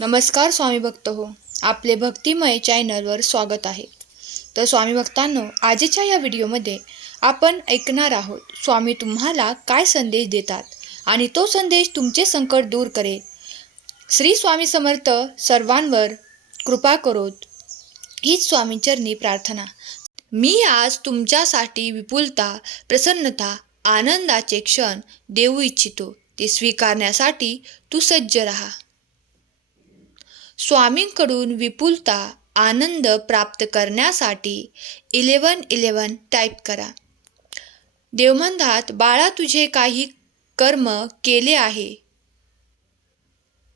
नमस्कार स्वामी भक्त हो. आपले भक्तिमय चॅनलवर स्वागत आहे. तर स्वामी भक्तांनो आजच्या या व्हिडिओमध्ये आपण ऐकणार आहोत स्वामी तुम्हाला काय संदेश देतात आणि तो संदेश तुमचे संकट दूर करेल. श्री स्वामी समर्थ सर्वांवर कृपा करोत. हीच स्वामींचरणी प्रार्थना. मी आज तुमच्यासाठी विपुलता प्रसन्नता आनंदाचे क्षण देऊ इच्छितो. ते स्वीकारण्यासाठी तू सज्ज राहा. स्वामींकडून विपुलता आनंद प्राप्त करण्यासाठी इलेवन इलेवन टाईप करा. देव म्हणतात बाळा तुझे काही कर्म केले आहे.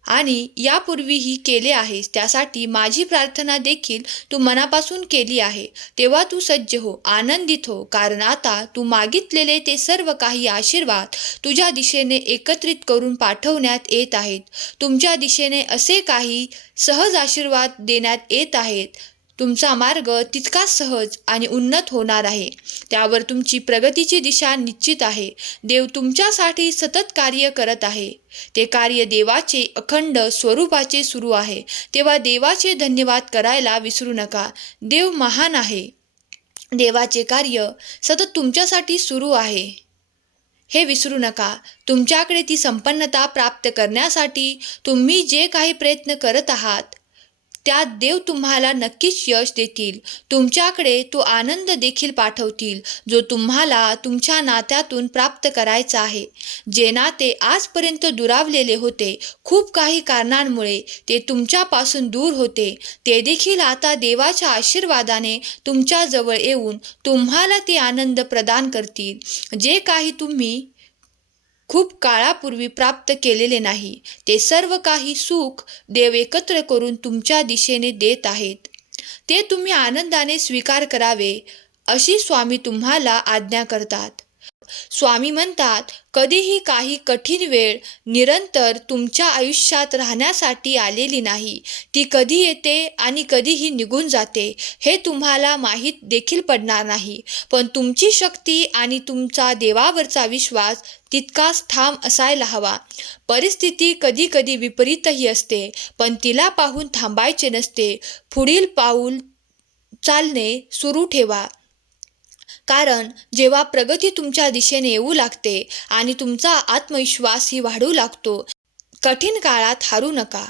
आणि यापूर्वीही केले आहेस त्यासाठी माझी प्रार्थना देखील तू मनापासून केली आहे. तेव्हा तू सज्ज हो आनंदित हो कारण आता तू मागितलेले ते सर्व काही आशीर्वाद तुझ्या दिशेने एकत्रित करून पाठवण्यात येत आहेत. तुमच्या दिशेने असे काही सहज आशीर्वाद देण्यात येत आहेत. तुमचा मार्ग तितकाच सहज आणि उन्नत होणार आहे. त्यावर तुमची प्रगतीची दिशा निश्चित आहे. देव तुमच्यासाठी सतत कार्य करत आहे. ते कार्य देवाचे अखंड स्वरूपाचे सुरू आहे. तेव्हा देवाचे धन्यवाद करायला विसरू नका. देव महान आहे. देवाचे कार्य सतत तुमच्यासाठी सुरू आहे. हे विसरू नका. तुमच्याकडे ती संपन्नता प्राप्त करण्यासाठी तुम्ही जे काही प्रयत्न करत आहात त्यात देव तुम्हाला नक्कीच यश देतील. तुमच्याकडे तो आनंद देखील पाठवतील जो तुम्हाला तुमच्या नात्यातून प्राप्त करायचा आहे. जे नाते आजपर्यंत दुरावलेले होते खूप काही कारणांमुळे ते तुमच्यापासून दूर होते. ते देखील आता देवाच्या आशीर्वादाने तुमच्याजवळ येऊन तुम्हाला ते आनंद प्रदान करतील. जे काही तुम्ही खूप काळापूर्वी प्राप्त केलेले नाही. ते सर्व काही सुख देव एकत्र करून तुमच्या दिशेने देत आहेत. ते तुम्ही आनंदाने स्वीकार करावे अशी स्वामी तुम्हाला आज्ञा करतात. स्वामी म्हणतात कधीही काही कठीण वेळ निरंतर तुमच्या आयुष्यात राहण्यासाठी आलेली नाही. ती कधी येते आणि कधीही निघून जाते हे तुम्हाला माहीत देखील पडणार नाही. पण तुमची शक्ती आणि तुमचा देवावरचा विश्वास तितकाच ठाम असायला हवा. परिस्थिती कधी कधी विपरीतही असते पण तिला पाहून थांबायचे नसते. पुढील पाऊल चालणे सुरू ठेवा. कारण जेव्हा प्रगती तुमच्या दिशेने येऊ लागते आणि तुमचा आत्मविश्वासही वाढू लागतो कठीण काळात हारू नका.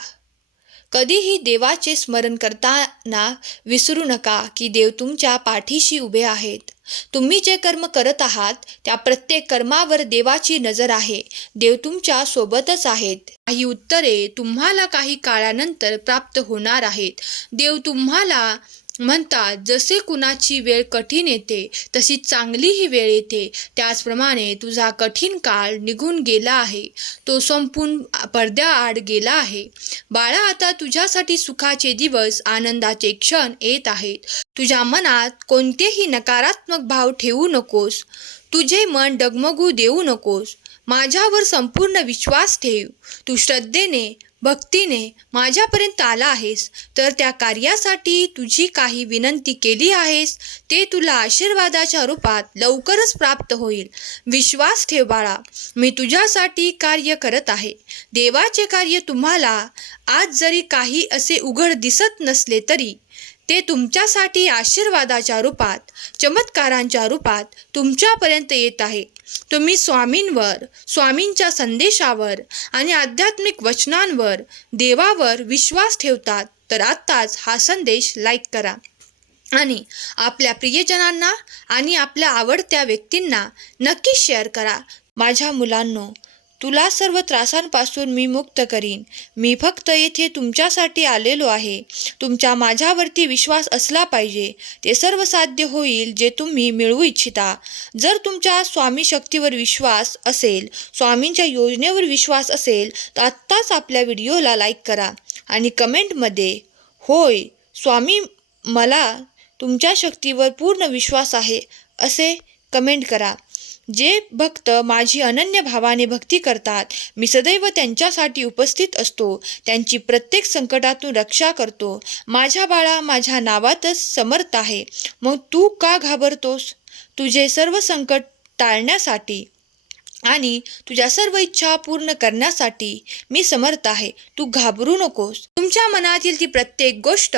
कधीही देवाचे स्मरण करताना विसरू नका की देव तुमच्या पाठीशी उभे आहेत. तुम्ही जे कर्म करत आहात त्या प्रत्येक कर्मावर देवाची नजर आहे. देव तुमच्या सोबतच आहेत. काही उत्तरे तुम्हाला काही काळानंतर प्राप्त होणार आहेत. देव तुम्हाला म्हणतात जसे कुणाची वेळ कठीण येते तशी चांगलीही वेळ येते. त्याचप्रमाणे तुझा कठीण काळ निघून गेला आहे. तो संपून पडद्याआड गेला आहे. बाळा आता तुझ्यासाठी सुखाचे दिवस आनंदाचे क्षण येत आहेत. तुझ्या मनात कोणतेही नकारात्मक भाव ठेवू नकोस. तुझे मन डगमगू देऊ नकोस. माझ्यावर संपूर्ण विश्वास ठेव. तू श्रद्धेने भक्तीने माझ्यापर्यंत आला आहेस तर त्या कार्यासाठी तुझी काही विनंती केली आहेस ते तुला आशीर्वादाच्या रूपात लवकरच प्राप्त होईल. विश्वास ठेव बाळा मी तुझ्यासाठी कार्य करत आहे. देवाचे कार्य तुम्हाला आज जरी काही असे उघड दिसत नसले तरी ते तुमच्यासाठी आशीर्वादाच्या रूपात चमत्कारांच्या रूपात तुमच्यापर्यंत येत आहे. तुम्ही स्वामींवर स्वामींच्या संदेशावर आणि आध्यात्मिक वचनांवर देवावर विश्वास ठेवतात तर आत्ताच हा संदेश लाईक करा. आणि आपल्या प्रियजनांना आणि आपल्या आवडत्या व्यक्तींना नक्की शेअर करा. माझ्या मुलांनो तुला सर्व त्रासांपासून मी मुक्त करीन. मी फक्त येथे तुमच्यासाठी आलेलो आहे. तुमच्या माझ्यावरती विश्वास असला पाहिजे. ते सर्व साध्य होईल जे तुम्ही मिळवू इच्छिता. जर तुमच्या स्वामी शक्तीवर विश्वास असेल स्वामींच्या योजनेवर विश्वास असेल तर आत्ताच आपल्या व्हिडिओला लाईक करा आणि कमेंटमध्ये होय स्वामी मला तुमच्या शक्तीवर पूर्ण विश्वास आहे असे कमेंट करा. जे भक्त माझी अनन्य भावाने भक्ती करतात मी सदैव त्यांच्यासाठी उपस्थित असतो त्यांची प्रत्येक संकटातून रक्षा करतो. माझ्या बाळा माझ्या नावातच समर्थ आहे. मग तू का घाबरतोस? तुझे सर्व संकट टाळण्यासाठी आणि तुझ्या सर्व इच्छा पूर्ण करण्यासाठी मी समर्थ आहे. तू घाबरू नकोस. तुमच्या मनातील ती प्रत्येक गोष्ट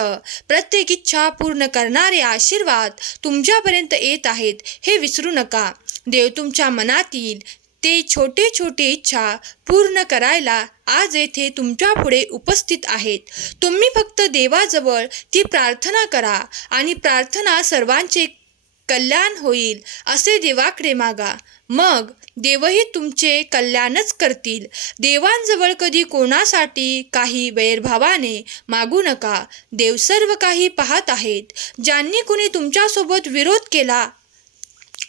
प्रत्येक इच्छा पूर्ण करणारे आशीर्वाद तुमच्यापर्यंत येत आहेत हे विसरू नका. देव तुमच्या मनातील ते छोटे छोटे इच्छा पूर्ण करायला आज येथे तुमच्यापुढे उपस्थित आहेत. तुम्ही फक्त देवाजवळ ती प्रार्थना करा आणि प्रार्थना सर्वांचे कल्याण होईल असे देवाकडे मागा. मग देवही तुमचे कल्याणच करतील. देवांजवळ कधी कोणासाठी काही वैरभावाने मागू नका. देव सर्व काही पाहत आहेत. ज्यांनी कुणी तुमच्यासोबत विरोध केला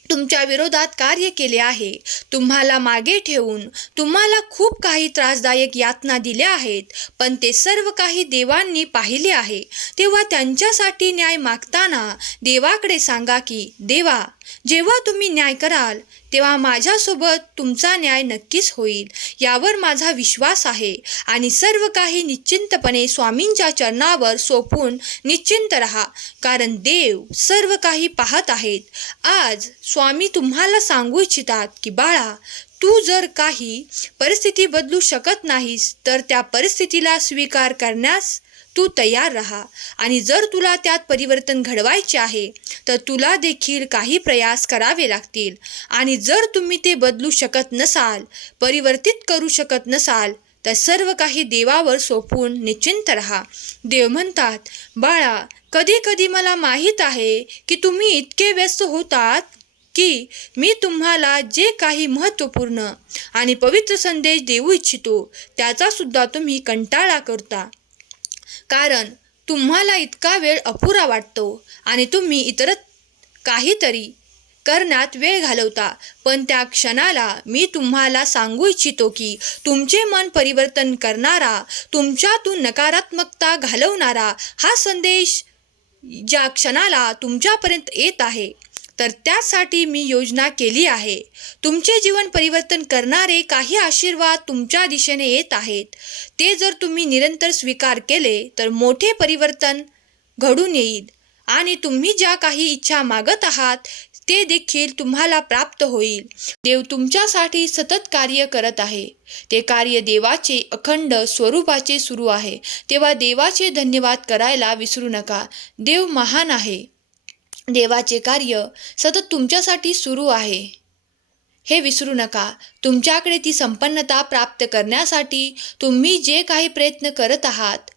तुमच्या विरोधात कार्य केले आहे. तुम्हाला मागे ठेवून तुम्हाला खूप काही त्रासदायक यातना दिल्या आहेत पण ते सर्व काही देवांनी पाहिले आहे. तेव्हा त्यांच्यासाठी न्याय मागताना देवाकडे सांगा की देवा जेव्हा तुम्ही न्याय कराल तेव्हा माझ्यासोबत तुमचा न्याय नक्कीच होईल यावर माझा विश्वास आहे आणि सर्व काही निश्चिंतपणे स्वामींच्या चरणावर सोपून निश्चिंत रहा कारण देव सर्व काही पाहत आहेत. आज स्वामी तुम्हाला सांगू इच्छितात की बाळा तू जर काही परिस्थिती बदलू शकत नाहीस तर त्या परिस्थितीला स्वीकार करण्यास तू तयार राहा. आणि जर तुला त्यात परिवर्तन घडवायचे आहे तर तुला देखील काही प्रयास करावे लागतील. आणि जर तुम्ही ते बदलू शकत नसाल परिवर्तित करू शकत नसाल तर सर्व काही देवावर सोपून निश्चिंत राहा. देव म्हणतात बाळा कधी कधी मला माहीत आहे की तुम्ही इतके व्यस्त होतात की मी तुम्हाला जे काही महत्त्वपूर्ण आणि पवित्र संदेश देऊ इच्छितो त्याचासुद्धा तुम्ही कंटाळा करता. कारण तुम्हाला इतका वेळ अपुरा वाटतो आणि तुम्ही इतर काहीतरी करण्यात वेळ घालवता. पण त्या क्षणाला मी तुम्हाला सांगू इच्छितो की तुमचे मन परिवर्तन करणारा तुमच्यातून नकारात्मकता घालवणारा हा संदेश ज्या क्षणाला तुमच्यापर्यंत येत आहे तर त्यासाठी मी योजना केली आहे. तुमचे जीवन परिवर्तन करणारे काही आशीर्वाद तुमच्या दिशेने येत आहेत. ते जर तुम्ही निरंतर स्वीकार केले तर मोठे परिवर्तन घडून येईल. आणि तुम्ही ज्या काही इच्छा मागत आहात ते देखील तुम्हाला प्राप्त होईल. देव तुमच्यासाठी सतत कार्य करत आहे. ते कार्य देवाचे अखंड स्वरूपाचे सुरू आहे. तेव्हा देवाचे धन्यवाद करायला विसरू नका. देव महान आहे. देवाचे कार्य सतत तुमच्यासाठी सुरू आहे. हे विसरू नका. तुमच्याकडे ती संपन्नता प्राप्त करण्यासाठी तुम्ही जे काही प्रयत्न करत आहात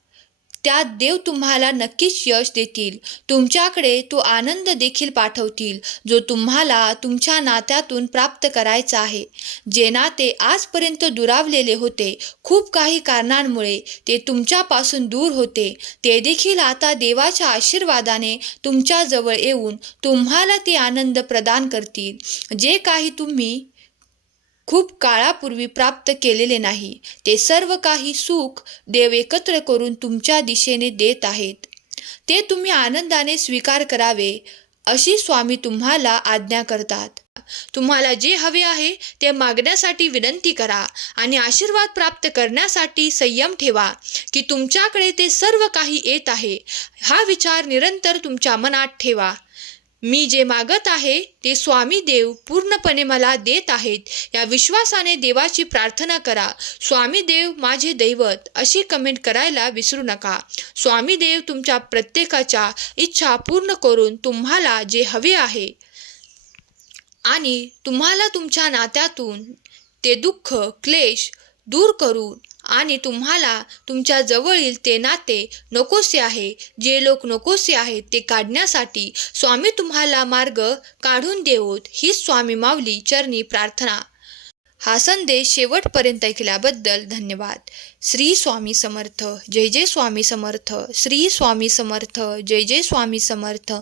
त्यात देव तुम्हाला नक्कीच यश देतील. तुमच्याकडे तो आनंद देखील पाठवतील जो तुम्हाला तुमच्या नात्यातून प्राप्त करायचा आहे. जे नाते आजपर्यंत दुरावलेले होते खूप काही कारणांमुळे ते तुमच्यापासून दूर होते. ते देखील आता देवाच्या आशीर्वादाने तुमच्याजवळ येऊन तुम्हाला ते आनंद प्रदान करतील. जे काही तुम्ही खूप काळापूर्वी प्राप्त केलेले नाही. ते सर्व काही सुख देव एकत्र करून तुमच्या दिशेने देत आहेत. ते तुम्ही आनंदाने स्वीकार करावे अशी स्वामी तुम्हाला आज्ञा करतात. तुम्हाला जे हवे आहे ते मागण्यासाठी विनंती करा आणि आशीर्वाद प्राप्त करण्यासाठी संयम ठेवा की तुमच्याकडे ते सर्व काही येत आहे. हा विचार निरंतर तुमच्या मनात ठेवा. मी जे मागत आहे ते स्वामी देव पूर्णपणे मला देत आहेत. या विश्वासाने देवाची प्रार्थना करा. स्वामी देव माझे दैवत अशी कमेंट करायला विसरू नका. स्वामी देव तुमच्या प्रत्येकाच्या इच्छा पूर्ण करून तुम्हाला जे हवे आहे. आणि तुम्हाला तुमच्या नात्यातून ते दुःख क्लेश दूर करून आणि तुम्हाला तुमच्या जवळील ते नाते नकोसे आहे. जे लोक नकोसे आहेत ते काढण्यासाठी स्वामी तुम्हाला मार्ग काढून देवोत हीच स्वामी माऊली चरणी प्रार्थना. हा संदेश शेवटपर्यंत ऐकल्याबद्दल धन्यवाद. श्री स्वामी समर्थ. जय जय स्वामी समर्थ. श्री स्वामी समर्थ. जय जय स्वामी समर्थ.